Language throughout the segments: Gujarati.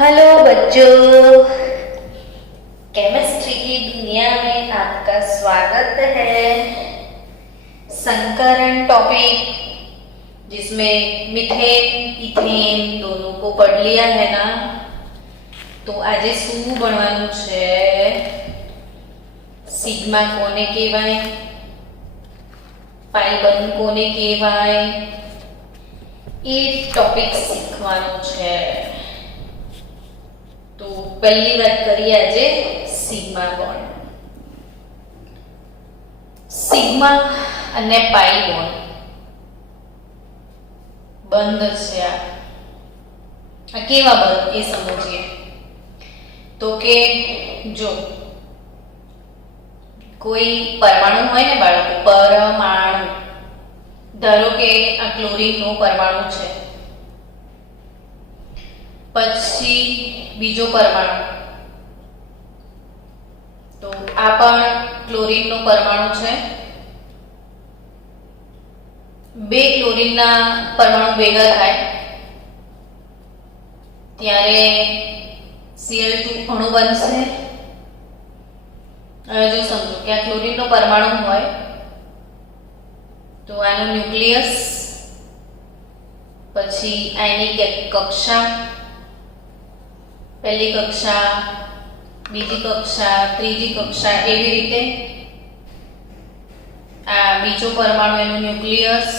हेलो बच्चों, केमिस्ट्री की दुनिया में आपका स्वागत है। संकरण टॉपिक जिसमें मीथेन इथेन दोनों को पढ़ लिया है ना। तो आज શું ભણવાનું છે? સિગ્મા કોને કહેવાય, પાઈ બંધ કોને કહેવાય, એ ટોપિક શીખવાનું છે। तो पहली बात करिए आज सिग्मा बॉन्ड। सिग्मा અને પાઈ બોન્ડ બંધ છે। આ કેવા બંધ એ સમજીએ તો કે જો કોઈ પરમાણુ હોય ને બાળકો, પરમાણુ, ધારો કે આ ક્લોરીનનો પરમાણુ છે, પછી બીજો પરમાણુ, તો આ પણ ક્લોરીનનો પરમાણુ છે। બે ક્લોરીનના પરમાણુ ભેગા થાય ત્યારે Cl2 અણુ બનશે। હવે જો સમજો કે આ ક્લોરીનનો પરમાણુ હોય તો આનું ન્યુક્લિયસ, પછી આની કક્ષા, पहली कक्षा, बीजी कक्षा, तीजी कक्षा, एवी रीते आ बीजो परमाणु एनु न्यूक्लियस,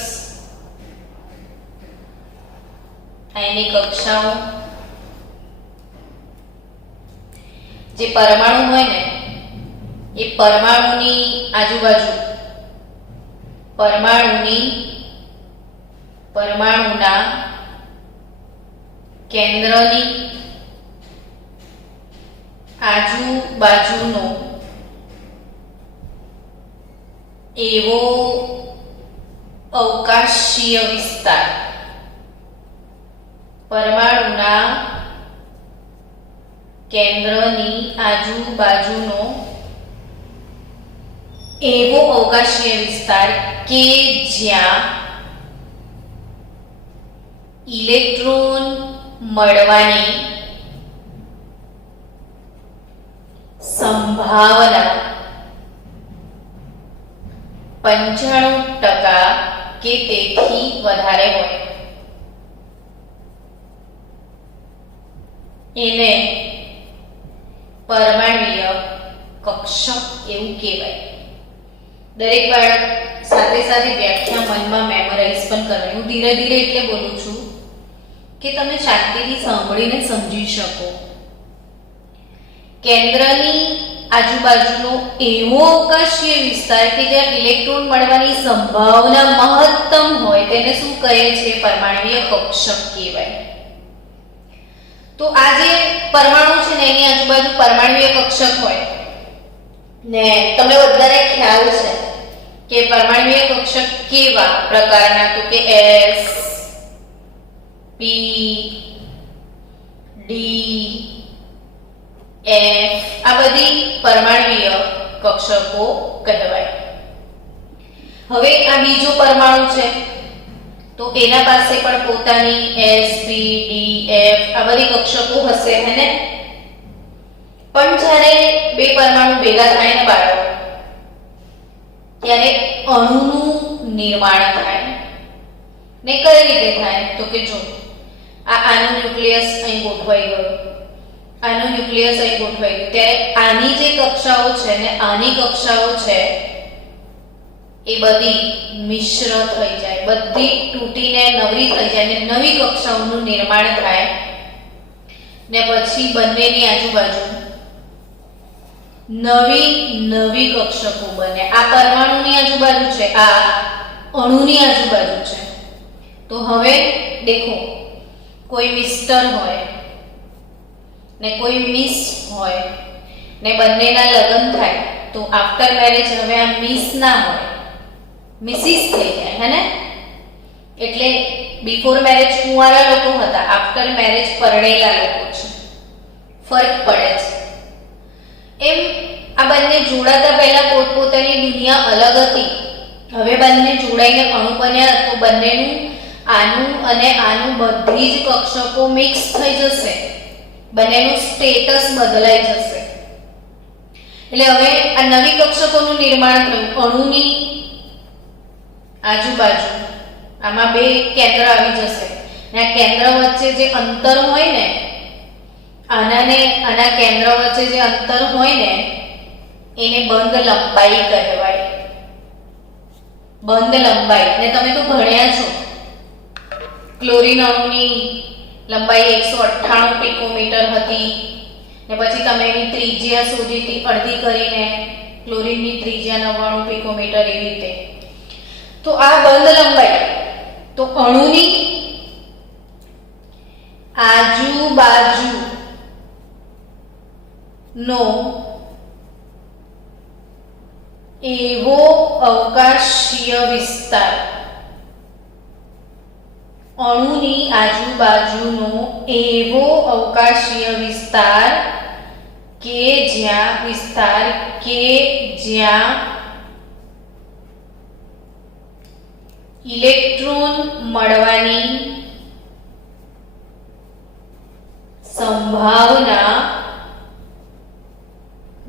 एनी कक्षाओं, जे परमाणु होय ने ए परमाणुनी आजुबाजु परमाणुना केंद्रनी आजुबाजुनो एवो अवकाशीय विस्तार, परमाणुना केंद्रनी आजुबाजुनो एवो अवकाशीय विस्तार के ज्यां इलेक्ट्रॉन मळवानी संभावना 95% के तेथी वधारे होय, एने परमाणुीय कक्षक एवुं कहेवाय। दरेक बाळक साथे साथे व्याख्या मनमा मेमोराइज पण करवानी। हूँ धीरे धीरे एटले बोलूं छुं के तमे शांतिथी सांभळीने समजी शको। केंद्रनी आजुबाजुनो एवो अवकाशीय विस्तार के ज्यां इलेक्ट्रॉन मळवानी संभावना महत्तम होय तेने शुं कहे छे? परमाणुीय कक्षक कहेवाय। तो आ जे परमाणु छे ने एनी आजुबाजु परमाणुीय कक्षक होय ने तमने बधाने ख्याल छे के परमाणुीय कक्षक केवा प्रकारना, तो के S, P, D, F आ बधी परमाणुीय कक्षको कहेवाय। हवे आ बीजो परमाणु छे तो एना पासे पण पोतानी S, P, D, F आ बधी कक्षको हशे है ने। पण જ્યારે બે પરમાણુ ભેગા થાય ને બાળકો, ત્યારે અણુનું નિર્માણ થાય ને કઈ રીતે થાય? તો કે જો આનું ન્યુક્લિયસ અહીં ગોઠવાઈ ગયું, આનું ન્યુક્લિયસ અહીં ગોઠવાઈ ગયું, ત્યારે આની જે કક્ષાઓ છે ને આની કક્ષાઓ છે એ બધી મિશ્ર થઈ જાય, બધી તૂટીને નવરી થઈ જાય ને નવી કક્ષાઓનું નિર્માણ થાય ને પછી બંનેની આજુબાજુ નવી નવી કક્ષકો બને। આ પરમાણુની આજુબાજુ છે, આ અણુની આજુબાજુ છે। તો હવે દેખો કોઈ મિસ્ટર હોય ने कोई मिस होय ने बंनेना लग्न थाय तो आफ्टर मैरेज हवे आ मिस ना होय, मिसिस थई जाय है ने। એટલે बिफोर मैरेज कुंवारा लोको हता, आफ्टर मैरेज परणेला लोको छे, फर्क पड़े छे। एम आ बंने जोड़ाता पहेला पोतपोतानी दुनिया अलग हती, हवे बंने जोड़ाईने अणु बन्या तो बंनेनुं આનું અને આનું બધી જ કક્ષકો મિક્સ થઈ જશે બંનેનું સ્ટેટસ બદલાઈ જશે. એટલે હવે આ નવી કક્ષકોનું નિર્માણ થયું અણુની આજુબાજુ. આમાં બે કેન્દ્ર આવી જશે અને આ કેન્દ્ર વચ્ચે જે અંતર હોય ને આના કેન્દ્ર વચ્ચે જે અંતર હોય ને એને બંધ લંબાઈ કહેવાય. બંધ લંબાઈ ને તમે તો ભણ્યા છો. ક્લોરીન અણુની લંબાઈ 198 પિકોમીટર હતી ને પછી તમે એની ત્રિજ્યા શોધી હતી અડધી કરીને. ક્લોરીનની ત્રિજ્યા 99 પિકોમીટર એવી રીતે. તો આ બંધ લંબાઈ તો અણુની આજુબાજુ નો એવો અવકાશીય વિસ્તાર, અણુની આજુબાજુનો એવો અવકાશીય વિસ્તાર કે જ્યાં ઇલેક્ટ્રોન મળવાની સંભાવના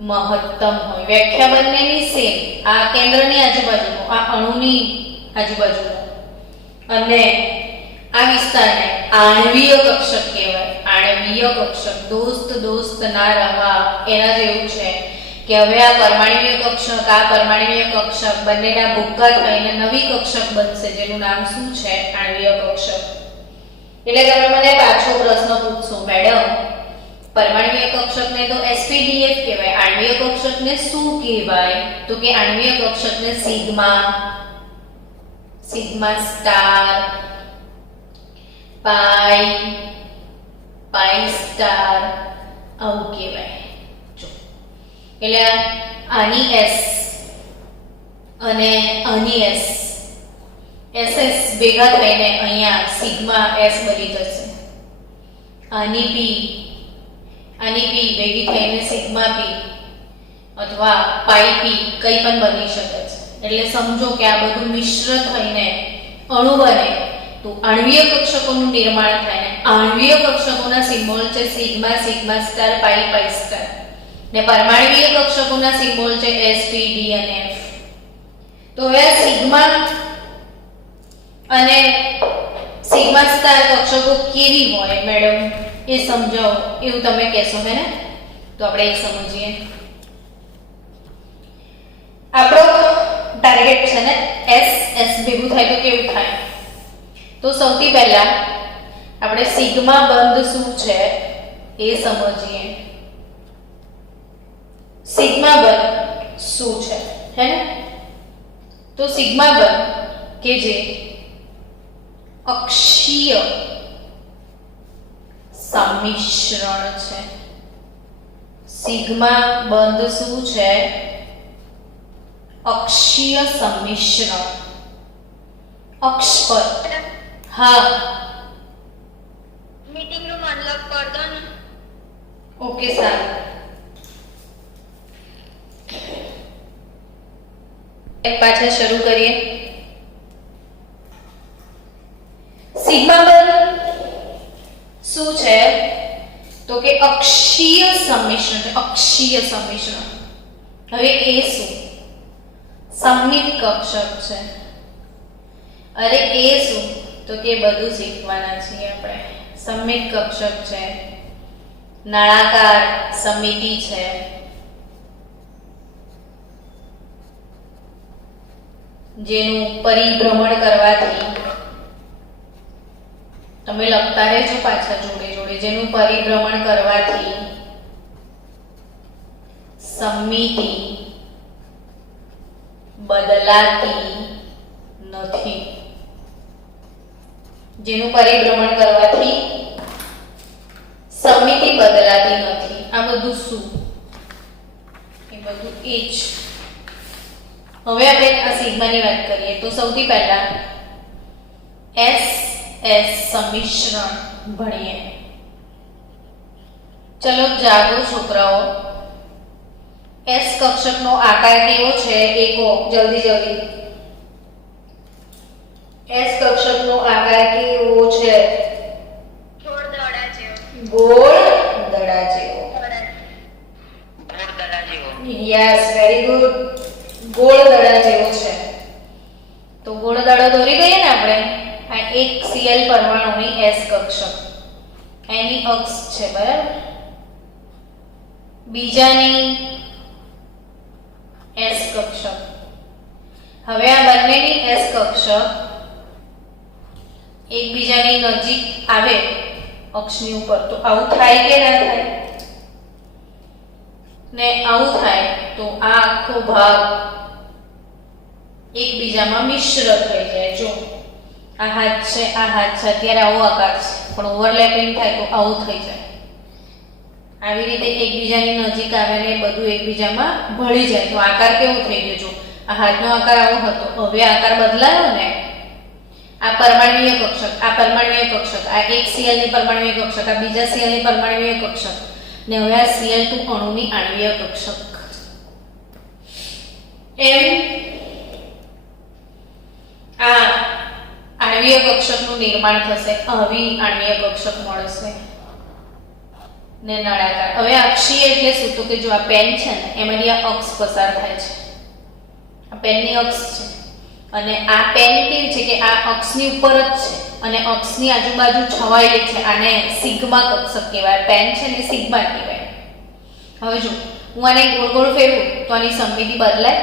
મહત્તમ હોય. વ્યાખ્યા બંનેની સેમ. આ કેન્દ્રની આજુબાજુનો, આ અણુની આજુબાજુનો અને આ વિસ્તારને આણ્વીય કક્ષક કહેવાય. આણ્વીય કક્ષક દોસ્ત ના રહા એના જેવું છે કે હવે આ પરમાણ્વીય કક્ષક આ પરમાણ્વીય કક્ષક બંનેના ભૂક્કા થઈને નવી કક્ષક બનશે જેનું નામ શું છે? આણ્વીય કક્ષક. એટલે તમે મને પાછો પ્રશ્ન પૂછશો, મેડમ પરમાણ્વીય કક્ષકને તો sp_df કહેવાય, આણ્વીય કક્ષકને શું કહેવાય? તો કે આણ્વીય કક્ષકને સિગ્મા સ્ટાર, પાઈ સ્ટાર આવું કહેવાય. જો એટલે આની s અને આની s ss ભેગા થઈને અહીંયા સિગ્મા s બની જશે. આની p ભેગી થઈને સિગ્મા p અથવા પાઈ p કંઈ પણ બની શકે છે. એટલે સમજો કે આ બધું મિશ્ર થઈને અણુ બને તો આણ્વીય કક્ષકોનું નિર્માણ થાય. આણ્વીય કક્ષકોના સિમ્બોલ છે સિગ્મા સ્ટાર, પાઈ સ્ટાર ને પરમાણ્વીય કક્ષકોના સિમ્બોલ છે sp, d અને f. તો હવે સિગ્મા અને સિગ્મા સ્ટાર કક્ષકો કેવી હોય મેડમ એ સમજાવો એવું તમે કહેશો હે ને? તો આપણે એ સમજીએ. આપણો ટાર્ગેટ છે ને s ભેગું થાય તો કેવું થાય? તો સૌથી પહેલા આપણે સિગ્મા બંધ શું છે એ સમજીએ. સિગ્મા બંધ શું છે હે ને? તો સિગ્મા બંધ કે જે અક્ષીય સંમિશ્રણ છે. સિગ્મા બંધ શું છે? અક્ષીય સંમિશ્રણ. અક્ષ પર હા મીટિંગ નું અનલોક કર દો ને. ઓકે સારું. પાછા શરૂ કરીએ. સિગ્મા બંધ શું છે? તો કે અક્ષીય સંમિશ્રણ છે. અક્ષીય સંમિશ્રણ. હવે એ શું? સમમિત કક્ષક છે. અરે એ શું? તો કે બધું શીખવાના છીએ આપણે. સમમિત કક્ષક છે, નળાકાર સમિતિ છે, જેનું પરિભ્રમણ કરવાથી તમે લખતા રહેજો પાછા જોડે જેનું પરિભ્રમણ કરવાથી સમિતિ બદલાતી નથી. જેનું પરિભ્રમણ કરવાથી સમિતિ બદલાતી નથી. આ બધું શું? એ બધું એ જ. હવે આપણે આ સિગ્માની વાત કરીએ તો સૌથી પહેલા s સંમિશ્રણ ભણીએ. ચલો જાગો છોકરાઓ. s કક્ષકનો આકાર કેવો છે એ કહો જલ્દી. s કક્ષકનો આકાર કેવો છે? ગોળ દડા જેવો. ગોળ યસ વેરી ગુડ. ગોળ દડા જેવો છે. તો ગોળ દડો દોરી દઈએ ને આપણે. આ એક Cl પરમાણુની S કક્ષક એની અક્ષ છે, બરાબર. બીજાની S કક્ષક. હવે આ બંનેની S કક્ષક એકબીજાની નજીક આવે અક્ષની ઉપર, તો આવું થાય કે ના થાય? ને આવું થાય તો આ આખો ભાગ એકબીજામાં મિશ્ર થઈ જાય. જો આ હાથ છે, આ હાથ છે, અત્યારે આવો આકાર છે, પણ ઓવરલેપિંગ થાય તો આવું થઈ જાય. આવી રીતે એકબીજાની નજીક આવે ને બધું એકબીજામાં ભળી જાય તો આકાર કેવો થઈ ગયો? જો આ હાથનો આકાર આવો હતો, હવે આકાર બદલાયો ને. આ પરમાણ્વીય કક્ષક, આ પરમાણ્વીય કક્ષક, આ એક Cl ની પરમાણ્વીય કક્ષક, આ બીજા Cl ની પરમાણ્વીય કક્ષક, ને હવે આ Cl2 અણુની આણ્વીય કક્ષક. એમ આ આણ્વીય કક્ષકનું નિર્માણ થશે. આવી આણ્વીય કક્ષક મળશે ને નળાકાર. હવે અક્ષીય એટલે શું? તો કે જો આ પેન છે ને એમાંથી આ અક્ષ પસાર થાય છે. આ પેનની અક્ષ છે અને આ પેન કેવી છે કે આ અક્ષની ઉપર જ છે અને અક્ષની આજુબાજુ છવાયેલી છે. આને સિગ્મા કક્ષક કહેવાય. પેન છે ને સિગ્મા કહેવાય. હવે જો હું આને ગોળ ગોળ ફેરવું તો આની સમમિતિ બદલાય?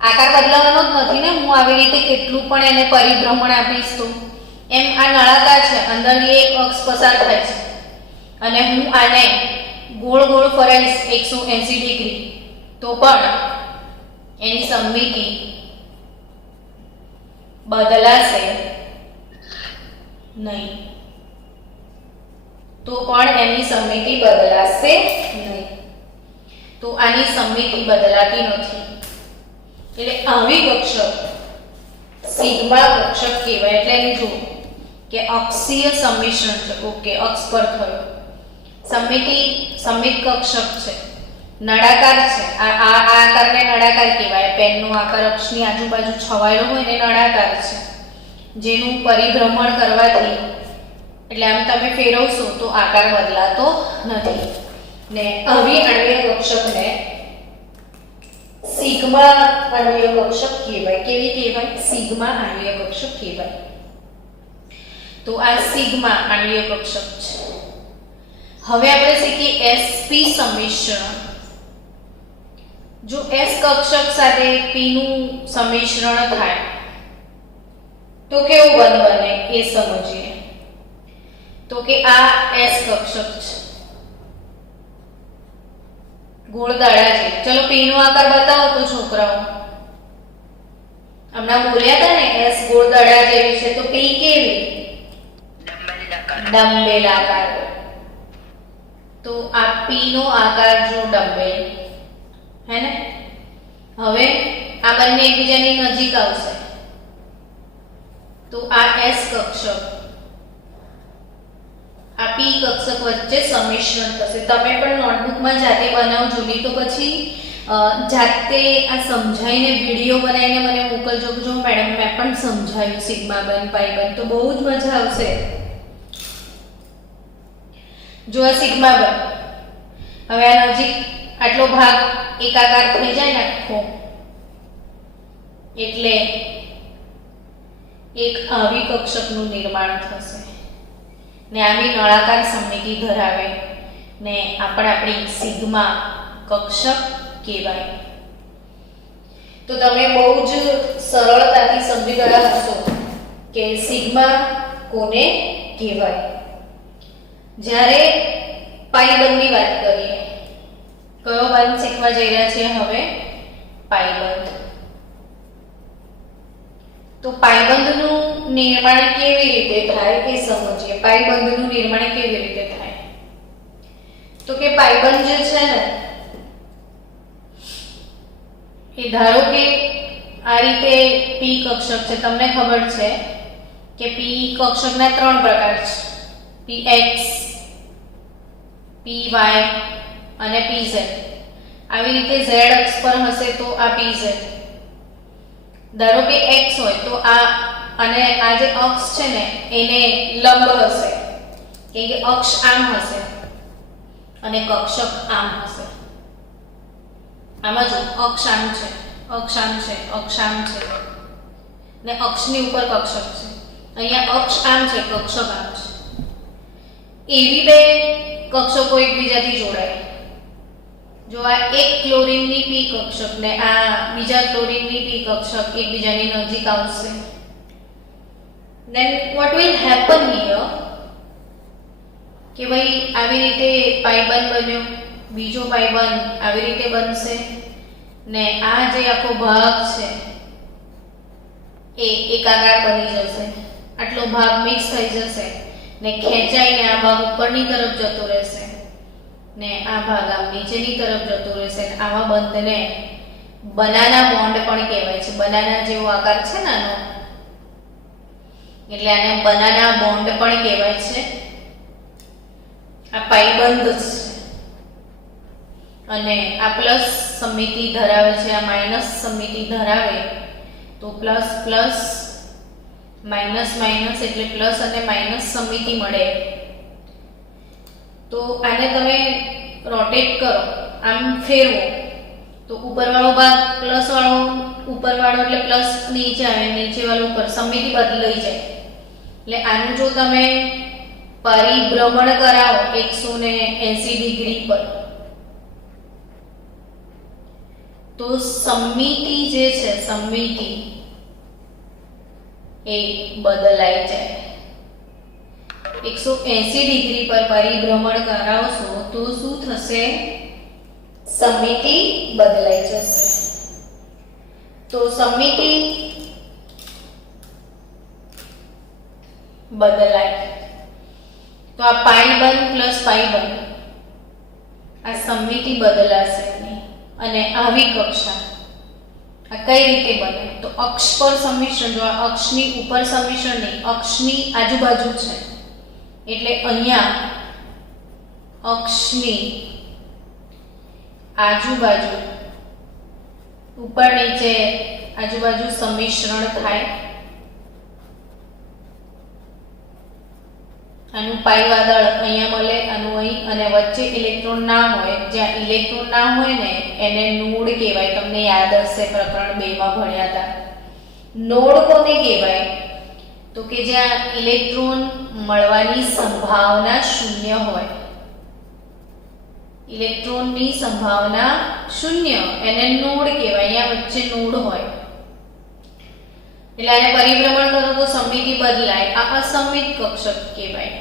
આકાર બદલાવાનો જ નથી ને. હું આવી રીતે કેટલું પણ એને પરિભ્રમણ આપીશ તો એમ આ નળાકાર છે, અંદરની એક અક્ષ પસાર થાય છે અને હું આને ગોળ ગોળ ફરાવીશ 180 ડિગ્રી તો પણ એની સમમિતિ બદલાશે નહીં. તો પણ એની સમમિતિ બદલાશે નહીં. તો આની સમમિતિ બદલાતી નથી. એટલે આવી કક્ષક સિગ્મા કક્ષક કહેવાય. એટલે એની જો કે અક્ષીય સંમિશ્રણ છે. ઓકે, અક્ષ પર થયો. સમમિત કક્ષક છે, નળાકાર છે. આ આકારને નળાકાર કહેવાય. પેનનો આકાર અક્ષની આજુબાજુ છવાયેલો હોય ને નળાકાર છે, જેનું પરિભ્રમણ કરવાથી એટલે આમ તમે ફેરવશો તો આકાર બદલાતો નથી. ને આવી આણ્વીય કક્ષકને સિગ્મા આણ્વીય કક્ષક કહેવાય. કેવી કહેવાય? સિગ્મા આણ્વીય કક્ષક કહેવાય. તો આ સિગ્મા આણ્વીય કક્ષક છે. હવે આપણે શીખીએ sp સંમિશ્રણ. જો s કક્ષક સાથે p નું સંમિશ્રણ થાય તો કેવું બને એ સમજીએ. તો કે આ s કક્ષક છે, ગોળ દાડા છે. ચલો p નો આકાર બતાવો તો છોકરાઓ. હમણાં બોલ્યા હતા ને s ગોળ દાડા જેવી છે, તો p કેવી? ડમ્બેલ આકાર. તો આ p નો આકાર જો ડમ્બેલ હે ને. હવે આ બંને એકબીજાની નજીક આવશે તો આ s કક્ષક આ p કક્ષક વચ્ચે સંમિશ્રણ થશે. તમે પણ નોટબુકમાં જાતે બનાવજો, નહીં તો પછી જાતે આ સમજાઈને વિડિયો બનાવીને મને મોકલજો. જો મેડમ મેં પણ સમજાવ્યું સિગ્મા બન પાઈ બન, તો બહુ જ મજા આવશે. જો આ સિગ્મા બન, હવે આ નજીક આટલો ભાગ એકાકાર થઈ જાય ને આખો, એટલે એક આવી કક્ષકનું નિર્માણ થશે ને આવી નળાકાર સમમિતિ ધરાવે ને આપણી સિગ્મા કક્ષક કહેવાય. તો તમે બહુ જ સરળતાથી સમજી ગયા હશો કે સિગ્મા કોને કહેવાય. જ્યારે પાઈબંધની વાત કરીએ, કયો બંધ શીખવા જઈ રહ્યા છીએ હવે? પાઈબંધ. તો પાઈબંધનું નિર્માણ કેવી રીતે થાય એ સમજીએ. પાઈબંધનું નિર્માણ કેવી રીતે થાય? તો કે પાઈબંધ જે છે ને એ ધારો કે આ રીતે p કક્ષક છે. તમને ખબર છે કે p કક્ષકના 3 પ્રકાર છે, px, py અને pz. આવી રીતે z અક્ષ પર હશે તો આ pz. ધારો કે x હોય તો આ અને આ જે અક્ષ છે ને એને લંબ હશે, કે અક્ષ આમ હશે અને કક્ષક આમ હશે. આમાં જો અક્ષ આમ છે, અક્ષ આમ છે, અક્ષ આમ છે ને અક્ષની ઉપર કક્ષક છે. અહીંયા અક્ષ આમ છે, કક્ષક આમ છે. એવી બે કક્ષકો એકબીજાથી જોડાય. જો આ એક ક્લોરીનની પી કક્ષક ને આ બીજા ક્લોરીનની પી કક્ષક એકબીજાની નજીક આવશે. then what will happen here કે ભાઈ આવી રીતે પાઇબંધ બન્યો, બીજો પાઇબંધ આવી રીતે બનશે ને આ જે આખો ભાગ છે એ એકાકાર બની જશે. આટલો ભાગ મિક્સ થઈ જશે ને ખેંચાઈને આ ભાગ ઉપરની તરફ જતો રહેશે ને આ ભાગ આમ નીચેની તરફ જતો રહેશે. આવા બંધને બનાના બોન્ડ પણ કહેવાય છે. બનાના જેવો આકાર છે ને આનો, એટલે આને બનાના બોન્ડ પણ કહેવાય છે. આ પાઈબંધ છે અને આ પ્લસ સમિતિ ધરાવે છે, આ માઇનસ સમિતિ ધરાવે. તો પ્લસ પ્લસ માઇનસ માઇનસ એટલે પ્લસ અને માઇનસ સમિતિ મળે. તો આને તમે રોટેટ કરો, આમ ફેરવો તો ઉપરવાળો ભાગ પ્લસ વાળો, ઉપરવાળો એટલે પ્લસ નીચે આવે, નીચે વાળો ઉપર, સમિતિ બદલાઈ જાય. એટલે આનું જો તમે પરિભ્રમણ કરાવો 180 ડિગ્રી પર તો સમિતિ જે છે, સમિતિ એ બદલાઈ જાય. 180 ડિગ્રી પર પરિભ્રમણ કરાવશો તો શું થશે? સમિતિ બદલાઈ જશે. તો સમિતિ બદલાય તો આ પાઈબંધ પ્લસ પાઈબંધ, આ સમિતિ બદલાશે અને આવી કક્ષા આ કઈ રીતે બને? તો અક્ષ પર સંમિશ્રણ, જો આ અક્ષની ઉપર સંમિશ્રણ નહીં, અક્ષની આજુબાજુ છે એટલે અહીંયા અક્ષની આજુબાજુ ઉપર નીચે આજુબાજુ સંમિશ્રણ થાય. આનું પાઈ વાદળ અહીંયા મળે, આનું અહીં, અને વચ્ચે ઇલેક્ટ્રોન ના હોય. જ્યાં ઇલેક્ટ્રોન ના હોય ને એને નોડ કહેવાય. તમને યાદ હશે પ્રકરણ 2 માં ભણ્યા હતા. નોડ કોને કહેવાય? તો કે જ્યાં ઇલેક્ટ્રોન મળવાની સંભાવના શૂન્ય હોય. ઇલેક્ટ્રોનની સંભાવના શૂન્ય, એને નોડ કહેવાય. અહીંયા વચ્ચે નોડ હોય એટલે આને પરિભ્રમણ કરો તો સમિતિ બદલાય. આ અસમિત કક્ષક કહેવાય.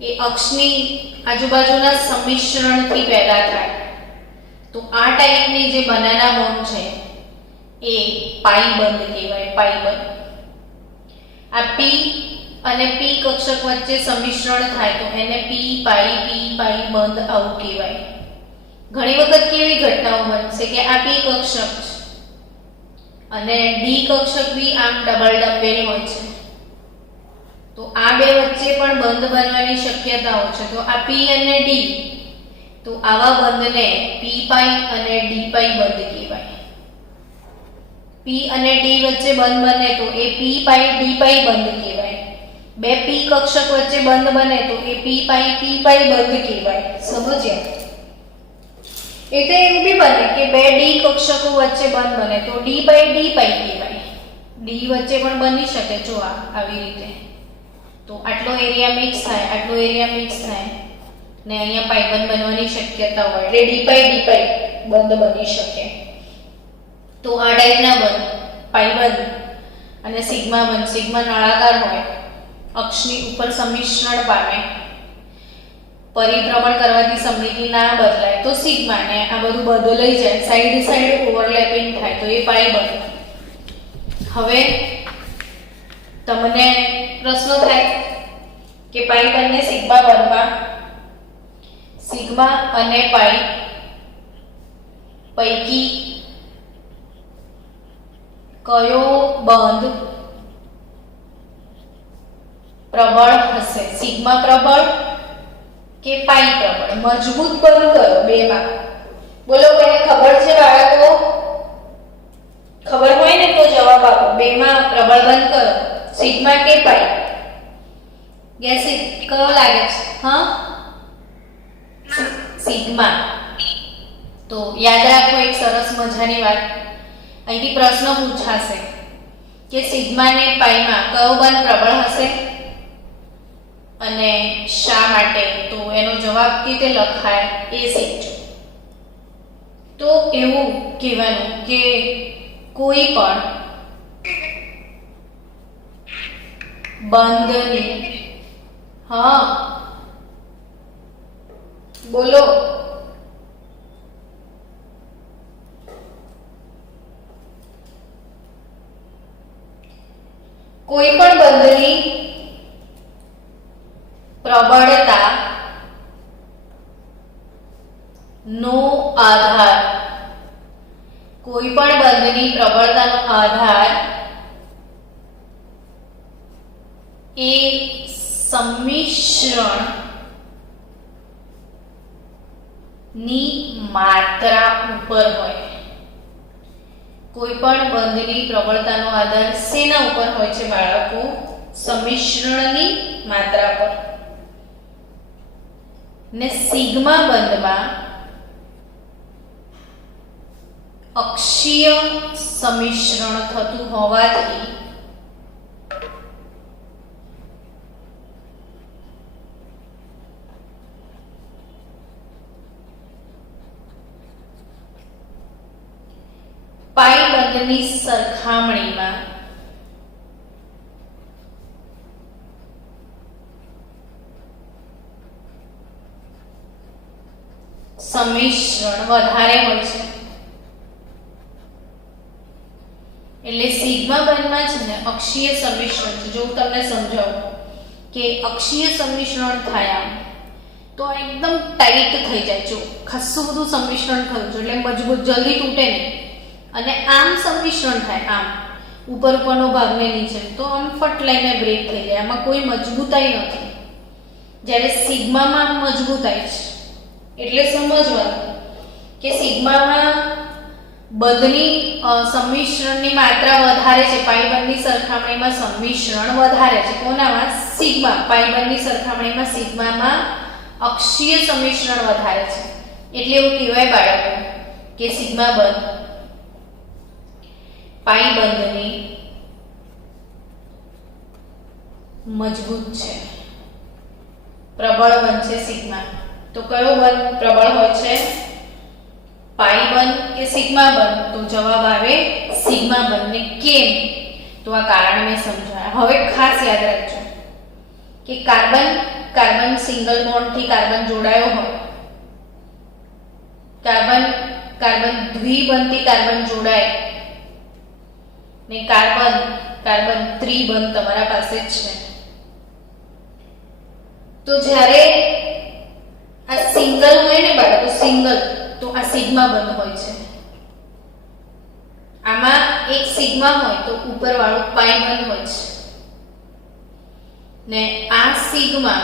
એ અક્ષની આજુબાજુના સંમિશ્રણથી પેદા થાય. તો આ ટાઈપની જે બનાના બોન્ડ છે એ પાઈબંધ કહેવાય. પાઈબંધ. આ પી અને પી કક્ષક વચ્ચે સંમિશ્રણ થાય તો એને પી પાઈ બંધ આવું કહેવાય. ઘણી વખત કેવી ઘટનાઓ બનશે કે આ પી કક્ષક છે અને ડી કક્ષક બી આમ ડબલ ડમ્બેલ હોય છે, તો આ બે વચ્ચે પણ બંધ બનવાની શક્યતાઓ છે. તો આ પી અને ડી, તો આવા બંધને પી પાઈ અને ડી પાઈ બંધ કહેવાય. પી અને ડી વચ્ચે બંધ બને તો એ પી પાઈ ડી પાઈ બંધ કહેવાય. બે પી કક્ષક વચ્ચે બંધ બને તો એ પી પાઈ બંધ કહેવાય. સમજ્યા? એટલે એવું બી બને કે બે ડી કક્ષકો વચ્ચે બંધ બને તો ડી પાઈ કહેવાય. ડી વચ્ચે પણ બની શકે. જો આવી રીતે તો આટલો એરિયા મિક્સ થાય, આટલો એરિયા મિક્સ થાય ને અહીંયા પાઈબંધ બનવાની શક્યતા હોય એટલે ડી પાઈ બંધ બની શકે. તો આ ટાઈપના બંધ પાઈબંધ અને સિગ્મા બંધ. સિગ્મા નળાકાર હોય, અક્ષની ઉપર સંમિશ્રણ પામે, પરિભ્રમણ કરવાથી સમિતિ ના બદલાય તો સિગ્મા, ને આ બધું બદલાઈ જાય, સાઈડ ઓવરલેપિંગ થાય તો એ પાઈબંધ. હવે તમને પ્રશ્ન થાય કે પાઈબંધને સિગ્મા બંધમાં સિગ્મા અને પાઈ પૈકી કયો બંધ પ્રબળ હશે? સિગ્મા પ્રબળ કે પાઈ પ્રબળ? મજબૂત બંધ કયો બેમાં? બોલો, કોઈને ખબર છે બાળકો? ખબર હોય ને તો જવાબ આપો. બેમાં પ્રબળ બંધ કરો, સિગ્મા કે પાઈ? ગેસ કયો લાગે છે? હા, સિગ્મા. તો યાદ રાખો એક સરસ મજાની વાત, અહીંથી પ્રશ્ન પૂછાશે કે સિગ્મા ને પાઈમાં કયો બંધ પ્રબળ હશે અને શા માટે, તો એનો જવાબ કેવી રીતે લખાય એ શીખજો. તો એવું કહેવાનું કે કોઈ પણ બંધની, હા બોલો, કોઈ પણ બંધની પ્રબળતા નો આધાર, કોઈ પણ બંધની પ્રબળતાનો આધાર એ સંમિશ્રણ ની માત્રા ઉપર હોય. કોઈ પણ બંધની પ્રબળતાનો આધાર શેના ઉપર હોય છે બાળકો? સંમિશ્રણની માત્રા પર. ને સિગ્મા બંધમાં અક્ષીય સંમિશ્રણ થતું હોવાથી પાઈ બંધની સરખામણીમાં સંમિશ્રણ વધારે હોય છે. એટલે સિગ્મા બંધમાં છે ને અક્ષીય સંમિશ્રણ છે. જો હું તમને સમજાવું કે અક્ષીય સંમિશ્રણ થાય આમ તો એકદમ ટાઈટ થઈ જાય. જો ખાસું બધું સંમિશ્રણ થયું છે એટલે મજબૂત જલ્દી તૂટે નહીં. અને આમ સંમિશ્રણ થાય આમ ઉપરનો ભાગ ને નીચે, તો આમ ફટ લઈને બ્રેક થઈ જાય. આમાં કોઈ મજબૂતાઈ નથી. જ્યારે સિગ્મામાં મજબૂતાઈ છે. એટલે સમજવાનું કે સિગ્મામાં બંધની સંમિશ્રણની માત્રા વધારે છે. પાઈ બંધની સરખામણીમાં સંમિશ્રણ વધારે છે. કોનામાં? સિગ્મા. પાઈ બંધની સરખામણીમાં સિગ્મામાં અક્ષીય સંમિશ્રણ વધારે છે. એટલે એવું કહેવાય બાળકો કે સિગ્મા બંધ પાઈ બંધની મજબૂત છે, પ્રબળ બંધ છે સિગ્મા. તો કયો બંધ પ્રબળ હોય છે? પાઈ બંધ કે સિગ્મા બંધ? તો જવાબ આવે સિગ્મા બંધ. ને કેમ? તો આ કારણ મેં સમજાવ્યા. હવે ખાસ યાદ રાખજો કે કાર્બન સિંગલ બોન્ડ થી કાર્બન જોડાયો હોય, કાર્બન દ્વિબંધથી કાર્બન જોડાય ને કાર્બન ત્રિબંધ તમારા પાસે જ છે. તો જ્યારે આ સિંગલ હોય ને બાળકો, સિંગલ, તો આ સિગ્મા બંધ હોય છે. આમાં એક સિગ્મા હોય તો ઉપર વાળું પાઈ બંધ હોય છે. ને આ સિગ્મા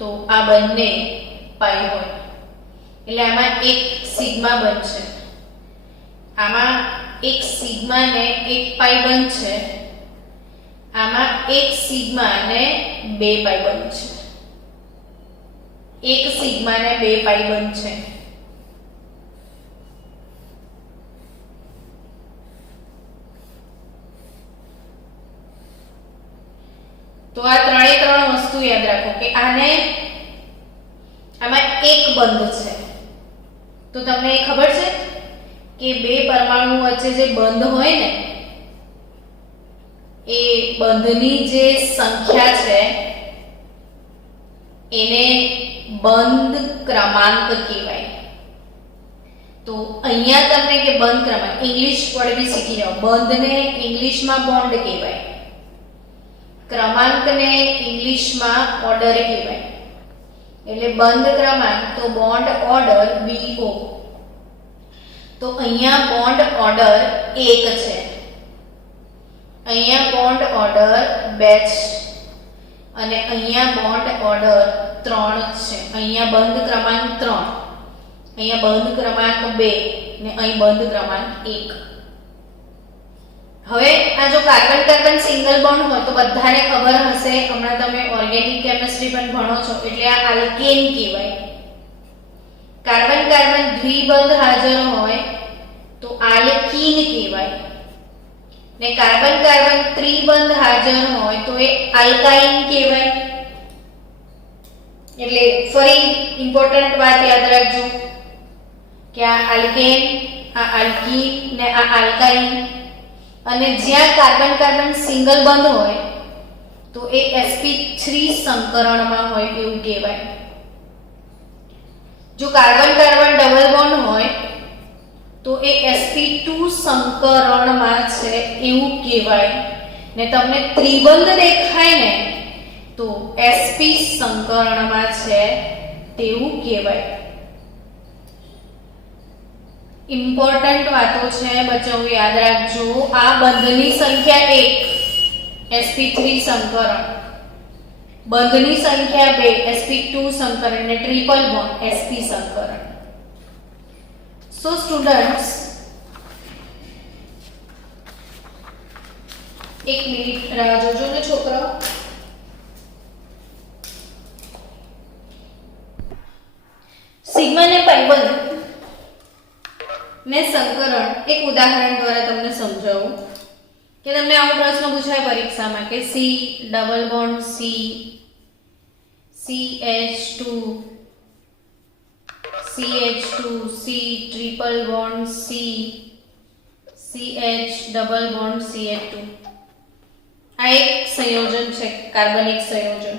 તો આ બંને પાઈ હોય. એટલે આમાં એક સિગ્મા બંધ છે. આમાં એક સિગ્મા ને એક પાઈ બંધ છે. આમાં એક સિગ્મા ને બે પાઈ બંધ છે. એક સિગ્મા ને બે પાઈ બંધ છે. તો આ ત્રણે ત્રણ વસ્તુ યાદ રાખો કે આમાં એક બંધ છે. તો તમને એ ખબર છે કે બે પરમાણુ વચ્ચે જે બંધ હોય ને એ બંધની જે સંખ્યા છે એને બંધ ક્રમાંક કહેવાય. તો અહીંયા તમને કે બંધ ક્રમાંક, ઇંગ્લિશ વર્ડ બી શીખી જાઓ. બંધને ઇંગ્લિશમાં બોન્ડ કહેવાય, ક્રમાંકને ઇંગ્લિશમાં ઓર્ડર કહેવાય. એટલે બંધ ક્રમાંક તો બોન્ડ ઓર્ડર BO. તો અહીંયા બોન્ડ ઓર્ડર 1 છે, અહીંયા બોન્ડ ઓર્ડર 2 છે અને અહીંયા બોન્ડ ઓર્ડર 3 છે. અહીંયા બંધ ક્રમાંક 3, અહીંયા બંધ ક્રમાંક 2 ને અહીં બંધ ક્રમાંક 1. હવે આ જો કાર્બન સિંગલ બોન્ડ હોય તો બધાને ખબર હશે, હમણાં તમે ઓર્ગેનિક કેમિસ્ટ્રી પણ ભણો છો, એટલે આ આલ્કેન કહેવાય. કાર્બન કાર્બન દ્વિબંધ હાજર હોય તો આલ્કીન કહેવાય, ને કાર્બન કાર્બન ત્રિબંધ હાજર હોય તો એ આલ્કાઇન કહેવાય. એટલે ફરી ઇમ્પોર્ટન્ટ વાત યાદ રાખજો કે આ આલ્કેન, આ આલ્કીન ને આ આલ્કાઇન, અને જ્યાં કાર્બન કાર્બન સિંગલ બંધ હોય તો એ sp3 સંકરણમાં હોય એવું કહેવાય. જો કાર્બન કાર્બન ડબલ બોન્ડ હોય તો એ sp2 સંકરણમાં છે એવું કહેવાય, ને તમને ત્રિબંધ દેખાય ને તો sp સંકરણમાં છે તેવું કહેવાય. ઇમ્પોર્ટન્ટ વાતો છે બચ્ચો, યાદ રાખજો. આ બંધની સંખ્યા 1 sp3 સંકરણ, બંધની સંખ્યા 2 sp2 સંકરણ ને ટ્રિપલ બોન્ડ sp સંકરણ. સો સ્ટુડન્ટ્સ, એક મિનિટ રાહ જોજો ને છોકરાઓ. સિગ્મા ને પાઇબંધ ને સંકરણ એક ઉદાહરણ દ્વારા તમને સમજાવું કે તમને આવો પ્રશ્ન પૂછાય પરીક્ષામાં કે C double bond C CH2 CH2 C triple bond C CH double bond CH2. આ એક સંયોજન છે, કાર્બનિક સંયોજન.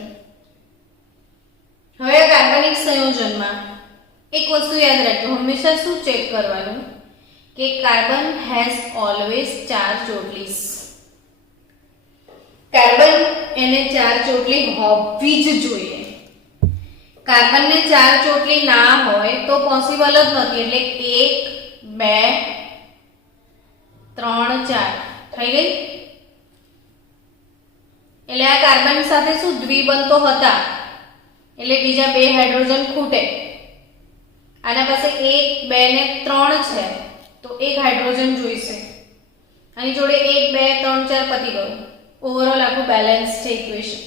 હવે આ કાર્બનિક સંયોજનમાં એક વસ્તુ યાદ રાખજો, હંમેશા શું ચેક કરવાનું કે કાર્બન હેઝ ઓલવેઝ 4 ચોટલીસ. કાર્બન એને 4 ચોટલી હોવી જ જોઈએ. કાર્બનને 4 ચોટલી ના હોય તો પોસિબલ જ નથી. એટલે 1 2 3 4 થઈ ગઈ. એટલે આ કાર્બન સાથે શું દ્વિબંધ તો હતા, એટલે બીજા 2 હાઇડ્રોજન ખૂટે. આના પાસે 1 2 ને 3 છે તો 1 હાઇડ્રોજન જોઈશે. આની જોડે 1 2 3 4 પતી ગયું. ઓવરઓલ આખું બેલેન્સ છે ઇક્વેશન.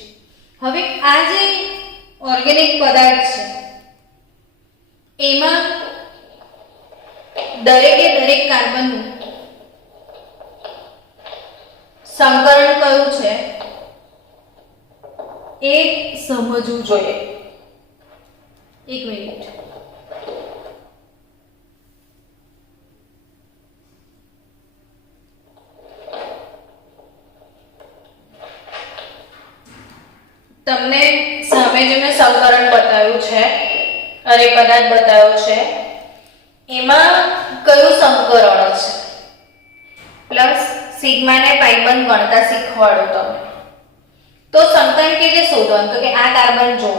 હવે આ જે ઓર્ગેનિક પદાર્થ છે એમાં દરેકે દરેક કાર્બનનું સંકરણ કયું છે એ સમજવું જોઈએ. એક મિનિટ. તમને સામે જે મેં સંકરણ બતાવ્યું છે, અરે પદાર્થ બતાવ્યો છે, એમાં કયું સંકરણ છે પ્લસ સિગ્મા ને પાઇબંધ ગણતા શીખવાડું તમને. તો સંકરણ કેવી શોધવાનું? તો કે આ કાર્બન જો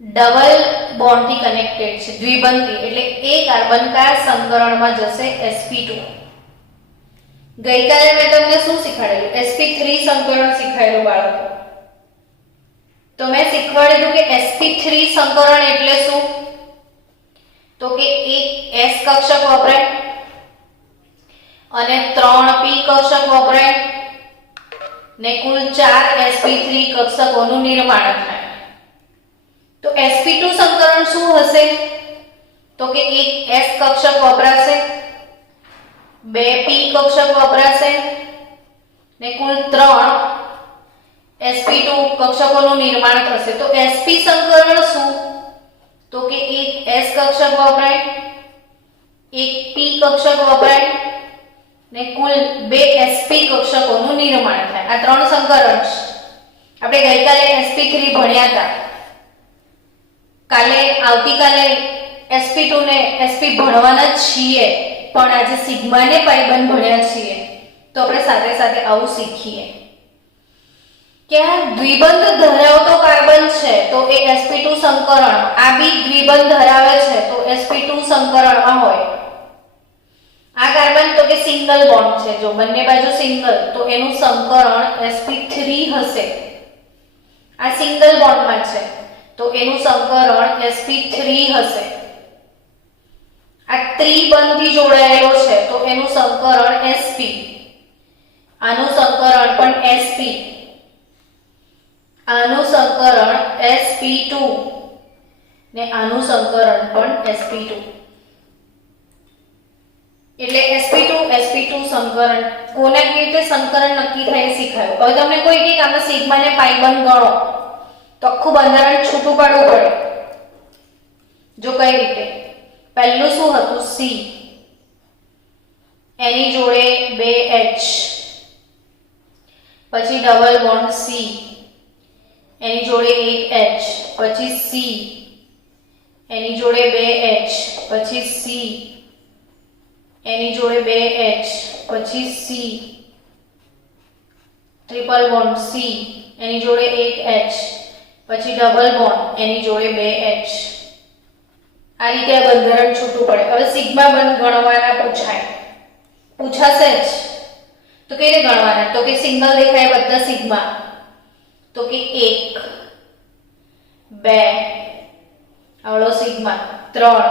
ડબલ બોન્ડ થી કનેક્ટેડ છે, દ્વિબંધી, એટલે એ કાર્બન કા સંકરણમાં જશે sp2. ગઈકાલે મેં તમને શું શીખવાડેલું? sp3 સંકરણ શીખવાડેલું બાળકો. તો મેં શીખવાડેલું કે sp3 સંકરણ એટલે શું? તો કે એક s કક્ષક વપરાય અને 3 p કક્ષક વપરાય ને કુલ 4 sp3 કક્ષકોનું નિર્માણ થાય. તો sp2 સંકરણ શું હશે? તો કે એક s કક્ષક વપરાશે, 2 p કક્ષક વપરાશે ને કુલ 3 sp2 કક્ષકોનું નિર્માણ થશે. તો sp સંકરણ શું? તો કે એક s કક્ષક વપરાય, એક p કક્ષક વપરાય ને કુલ 2 sp કક્ષકોનું નિર્માણ થાય. આ 3 સંકરણ છે. આપણે ગઈકાલે sp3 ભણ્યા હતા. આવતીકાલે sp2 ને sp ભણવાના છીએ, પણ આજે સિગ્મા ને પાઇબંધ ભણ્યા છીએ તો આપણે સાથે સાથે આવું શીખીએ કે આ દ્વિબંધ ધરાવતો કાર્બન છે તો એ sp2 સંકરણ, આ બી દ્વિબંધ ધરાવે છે તો sp2 સંકરણમાં હોય. આ કાર્બન તો કે સિંગલ બોન્ડ છે, જો બંને બાજુ સિંગલ, તો એનું સંકરણ sp3 હશે. આ સિંગલ બોન્ડમાં છે તો એનું સંકરણ sp3 હશે. આ ત્રિબંધી જોડાયેલો છે તો એનું સંકરણ sp, આનું સંકરણ પણ sp, આનું સંકરણ sp2 ને આનું સંકરણ પણ sp2. એટલે sp2 સંકરણ કોને કેવી રીતે સંકરણ નક્કી થાય એ શીખાયું. હવે તમને કોઈ કે આમાં સિગ્મા ને પાઈ બંધ ગણો તો આખું બંધારણ છૂટું પાડવું પડે. જો કઈ રીતે, પહેલું શું હતું, c, એની જોડે 2h, પછી ડબલ બોન્ડ c, એની જોડે 1h, પછી c, એની જોડે 2h, પછી c, એની જોડે 2h, પછી c, ટ્રિપલ બોન્ડ c, એની જોડે 1h, પછી ડબલ બોન્ડ એની જોડે 2h. આ રીતે આ બંધારણ છૂટું પડે. હવે સિગ્મા બંધ ગણવાના પૂછાશે જ. તો કઈ રીતે ગણવાના? તો કે સિંગલ દેખાય બધા સિગ્મા, તો કે 1 2 આવડો સિગ્મા, 3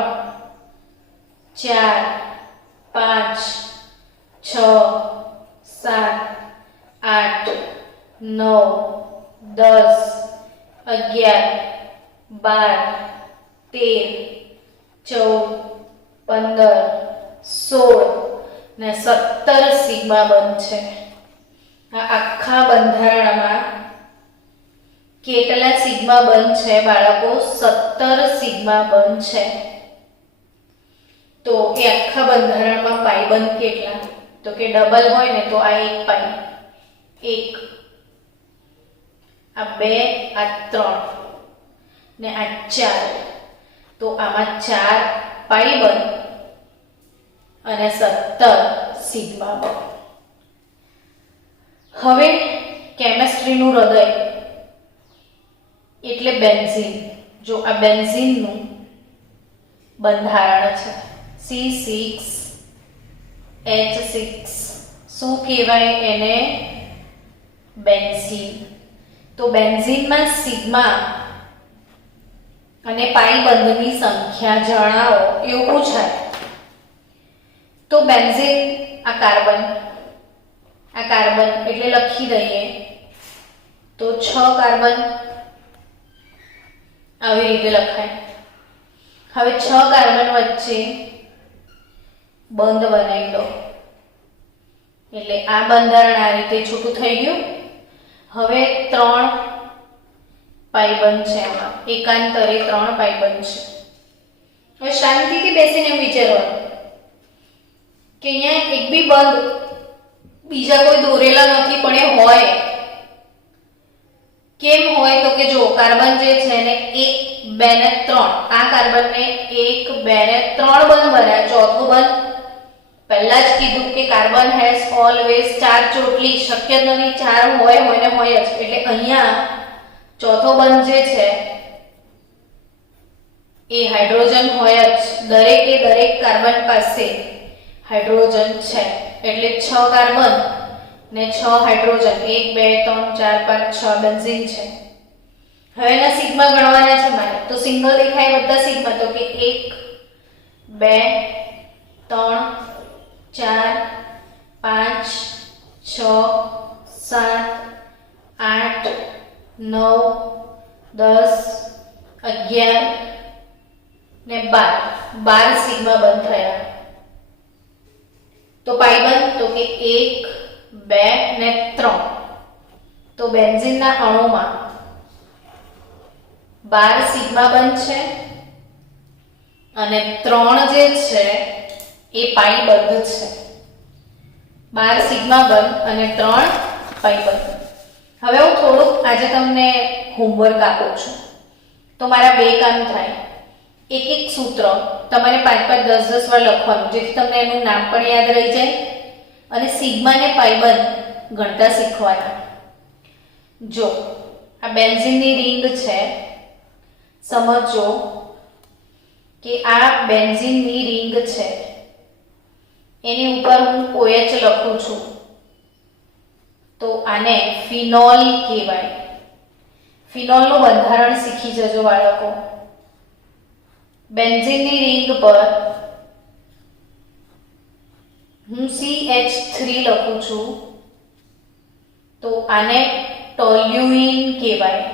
4 5 6 7 8 9 10 11 12 13 14 15 16 ને 17 સિગ્મા બંધ છે. આ આખા બંધારણમાં કેટલા સિગ્મા બંધ છે બાળકો? 17 સિગ્મા બંધ છે. તો એ આખા બંધારણમાં પાઈ બંધ કેટલા? તો કે ડબલ હોય ને તો આ 1 પાઈ, 1, આ 2, આ 3 ને આ 4. તો આમાં 4 પાઈ બંધ અને 17 સિગ્મા બંધ. હવે કેમેસ્ટ્રીનું હૃદય એટલે બેન્ઝીન. જો આ બેન્ઝીનનું બંધારણ છે C6H6. શું કહેવાય એને? બેન્ઝીન. તો બેન્ઝીનમાં સિગ્મા અને પાઈ બંધની સંખ્યા જણાવો એવું પૂછાય. તો બેન્ઝીન આ કાર્બન એટલે લખી દઈએ તો 6 કાર્બન આવી રીતે લખાય. હવે 6 કાર્બન વચ્ચે બંધ બનાવી દો એટલે આ બંધારણ આ રીતે છૂટું થઈ ગયું. હવે 3 પાઈ બંધ છે, આમાં એકાંતરે 3 પાઈ બંધ છે. હવે શાંતિથી બેસીને વિચારવાનું કે અહીંયા એક બી બંધ બીજા કોઈ દોરેલા નથી, પણ એ હોય. કેમ હોય? તો કે જો કાર્બન જે છે ને 1 2 ને 3, આ કાર્બનને 1 2 ને 3 બંધ બનાવ્યા. ચોથું બંધ પહેલા જ કીધું કે કાર્બન હેઝ ઓલવેઝ 4 ચોટલી. શક્ય જ નથી 4 હોય ને હોય જ. એટલે અહીંયા ચોથો બંધ જે છે એ હાઇડ્રોજન હોય જ. દરેક કાર્બન પાસે હાઇડ્રોજન છે. એટલે 6 કાર્બન ને 6 હાઇડ્રોજન, 1 2 3 4 5 6 બેન્ઝીન છે. હવે એના સિગ્મા ગણવાના છે મારે. તો સિંગલ દેખાય બધા સિગ્મા, તો કે 1 2 3 4 5 6 7 8 9 10 11 ને 12 સિગ્મા બંધ થયા. તો પાઈ બંધ તો કે 1 2 ને 3. તો બેન્ઝીનના અણુમાં 12 સિગ્મા બંધ છે અને 3 જે છે એ પાઈ બંધ છે. 12 સિગ્મા બંધ અને 3 પાઈ બંધ. હવે હું થોડુંક આજે તમને હોમવર્ક આપું છું. તો મારા 2 કામ થાય. એક સૂત્ર તમારે 5 5 10 10 વાર લખવાનું, જેથી તમને એનું નામ પણ યાદ રહી જાય અને સિગ્મા ને પાઈ બંધ ગણતા શીખવાના. જો આ બેન્ઝીનની રિંગ છે, સમજો કે આ બેન્ઝીનની રિંગ છે, એની ઉપર હું OH લખું છું. તો આને ફિનોલ કહેવાય. ફિનોલનું બંધારણ શીખી જજો બાળકો. બેન્ઝીનની રિંગ પર હું CH3 લખું છું. તો આને ટોલ્યુઇન કહેવાય.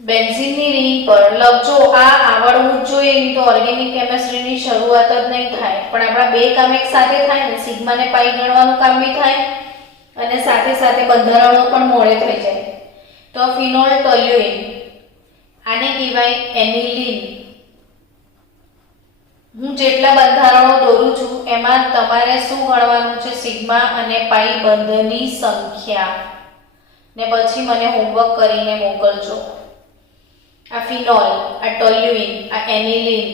બેન્ઝીનની રિંગ પર લખજો. આ આવડવું જ જોઈએ, નહીં તો ઓર્ગેનિક કેમિસ્ટ્રીની શરૂઆત જ નહીં થાય. પણ આપણા બે કામ એક સાથે થાય ને, સિગ્મા ને પાઈ ગણવાનું કામ બી થાય અને સાથે સાથે બંધારણો પણ મોડે થઈ જાય. તો ફિનોલ ટોલ્યુઇન, આને કહેવાય એનિલીન. હું જેટલા બંધારણો દોરું છું એમાં તમારે શું ગણવાનું છે? સિગ્મા અને પાઈ બંધની સંખ્યા. ને પછી મને હોમવર્ક કરીને મોકલજો. આ ફિનોલ, આ ટોલ્યુઇન, આ એનિલીન,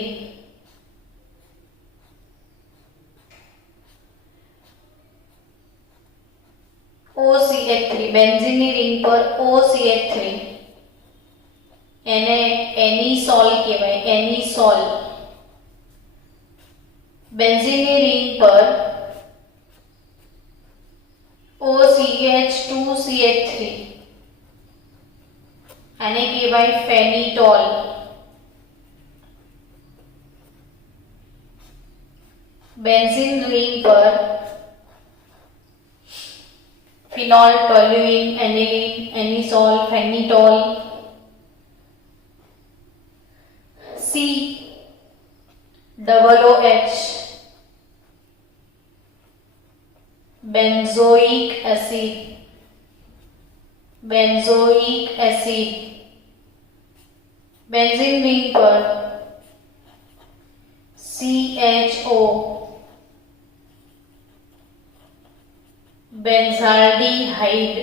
OCH3, બેન્ઝીનની રિંગ પર OCH3, એને એનિસોલ કહેવાય, એનિસોલ. બેન્ઝીનની રિંગ પર OCH2CH3, આને કહેવાય ફેનિટોલ. બેન્ઝીન રિંગ પર phenol, toluene, aniline, anisole, phenetole, COOH, benzoic acid, benzoic acid. Benzene ring પર CHO, બેન્ઝાલ્ડીહાઇડ,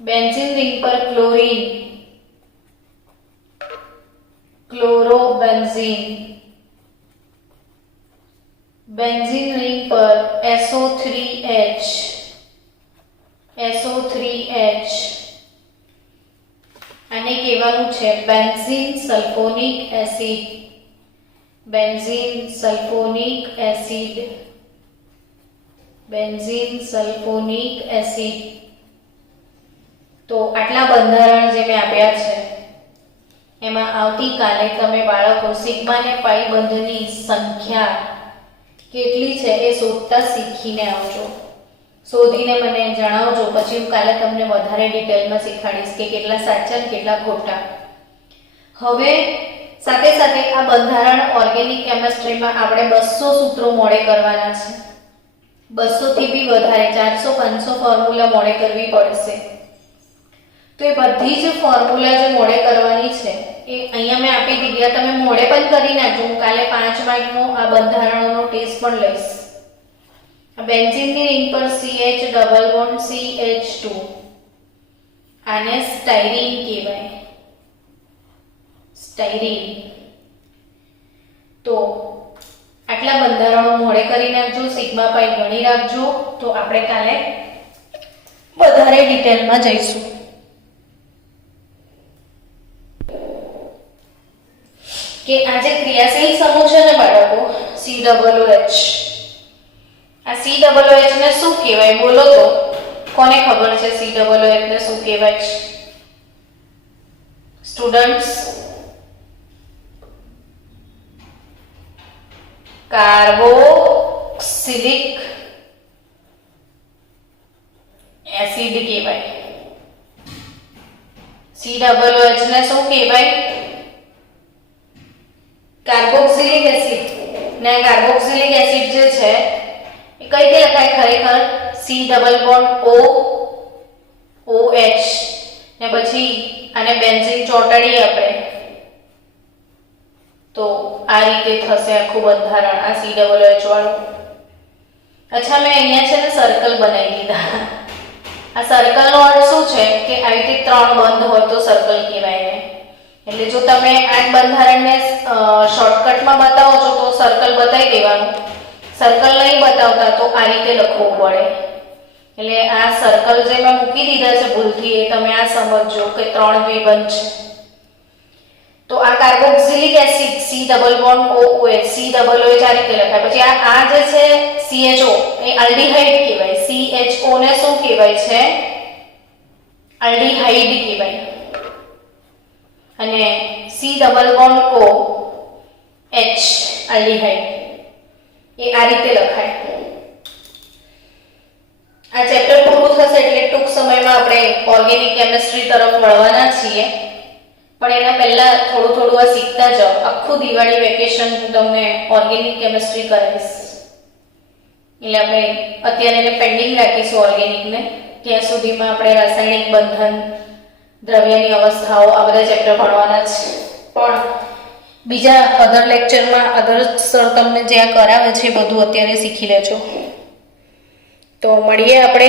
બેન્ઝીન રિંગ પર ક્લોરીન, ક્લોરોબેન્ઝીન. બેન્ઝીન રિંગ પર SO3H, SO3H, આને કહેવાનું છે benzene sulphonic acid, benzene sulphonic acid, benzene sulphonic acid. તો આટલા બંધારણ જે મેં આપ્યા છે એમાં આવતીકાલે તમે બાળકો સિગ્મા ને પાઈ બંધની સંખ્યા કેટલી છે એ શોધતા શીખીને આવજો. શોધીને મને જણાવજો, પછી હું કાલે તમને વધારે ડિટેલમાં શીખવાડીશ કે કેટલા સાચા ને કેટલા ખોટા. હવે સાથે સાથે આ બંધારણ ઓર્ગેનિક કેમિસ્ટ્રીમાં આપણે 200 સૂત્રો મોડે કરવાના છે. 200 થી બી વધારે 400-500 ફોર્મ્યુલા મોડે કરવી પડશે. તો એ બધી જ ફોર્મ્યુલા જે મોડે કરવાની છે એ અહીંયા મેં આપી દીધી. તમે મોડે પણ કરી નાખજો. હું કાલે 5 માર્કનો આ બંધારણોનો ટેસ્ટ પણ લઈશ. બેન્ઝીનની રિંગ પર CH ડબલ બોન્ડ CH2, આને સ્ટાયરીન કહેવાય, સ્ટાયરીન. તો આટલા બંધારણો મોડે કરી નાખજો, સિગ્મા પાઈ ગણી રાખજો. તો આપણે કાલે વધારે ડિટેલમાં જઈશું. કે આ જે ક્રિયાશીલ સમૂહ છે ને બાળકો, COOH, આ COOH ને શું કહેવાય બોલો તો? કોને ખબર છે COOH ને શું કહેવાય છે? સ્ટુડન્ટ્સ, કાર્બોક્સિલિક એસિડ કહેવાય. COOH ને શું કહેવાય? Carboxylic acid. ને કાર્બોક્સિલિક એસિડ જે છે એ કઈ રીતે લખાય ખરેખર? C ડબલ બોન્ડ OH ને પછી આને બેન્ઝીન ચોટાડીએ આપણે તો આ રીતે થશે આખું બંધારણ, આ COOH વાળું. અચ્છા, મેં અહીંયા છે ને સર્કલ બનાવી દીધા. આ સર્કલનો અર્થ શું છે કે આવી રીતે 3 બંધ હોય તો સર્કલ કહેવાય ને. એટલે જો તમે આ બંધારણને શોર્ટકટમાં બતાવો છો તો સર્કલ બતાવી દેવાનું. સર્કલ નહીં બતાવતા તો આ રીતે લખવું પડે. એટલે આ સર્કલ જે મેં મૂકી દીધા છે ભૂલથી એ તમે આ સમજજો કે 3 દ્વિબંધ છે. તો આ carboxylic acid C double bond OH, COOH આ રીતે લખાય. પછી આ જે છે CHO એ આલ્ડીહાઇડ કહેવાય. CHO ને શું કહેવાય છે? આલ્ડીહાઇડ કહેવાય. અને C double bond OH aldehyde એ આ રીતે લખાય. આ ચેપ્ટર ઓર્ગેનિક કેમિસ્ટ્રી તરફ વળવાના છીએ, પણ એના પહેલા થોડું થોડું આ શીખતા જાઓ. આખું દિવાળી વેકેશન હું તમને ઓર્ગેનિક કેમિસ્ટ્રી કરાવીશ. એટલે આપણે અત્યારે એને પેન્ડિંગ રાખીશું ઓર્ગેનિકને. ત્યાં સુધીમાં આપણે રાસાયણિક બંધન, દ્રવ્યની અવસ્થાઓ, આ બધા ચેપ્ટર ભણવાના છે. પણ બીજા અધર લેક્ચરમાં અધર સર તમને જે આ કરાવે છે બધું અત્યારે શીખી લેજો. તો મળીએ આપણે